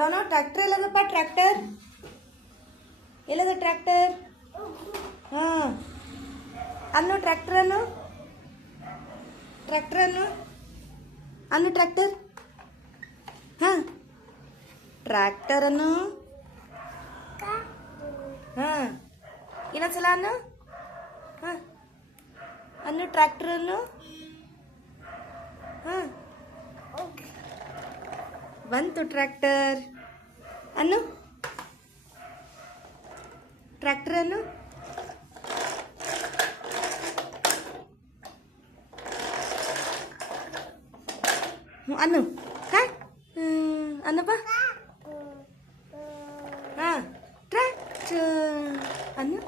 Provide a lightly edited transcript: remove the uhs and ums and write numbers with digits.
ಡಾನೋ tractor ಎಲ್ಲದಪ್ಪ tractor ಎಲ್ಲದ tractor ಹಾಂ ಅನ್ನು ಟ್ರ್ಯಾಕ್ಟರ್ ಅನ್ನು ಅನ್ನು ಟ್ರ್ಯಾಕ್ಟರ್ ಹಾಂ ಟ್ರ್ಯಾಕ್ಟರ್ ಅನ್ನು ಹಾಂ ಇನ್ನೊಂದ್ಸಲ ಅನ್ನು ಹಾಂ ಅನ್ನು ಟ್ರ್ಯಾಕ್ಟರ್ ಅನ್ನು ಹಾಂ ಬಂತು ಟ್ರ್ಯಾಕ್ಟರ್ ಅನ್ನು ಟ್ರ್ಯಾಕ್ಟರ್ ಅನ್ನು ಅನ್ನು ಹಾಂ ಅನ್ನಪ್ಪ ಹಾಂ ಟ್ರ್ಯಾಕ್ಟರ್ ಅನ್ನು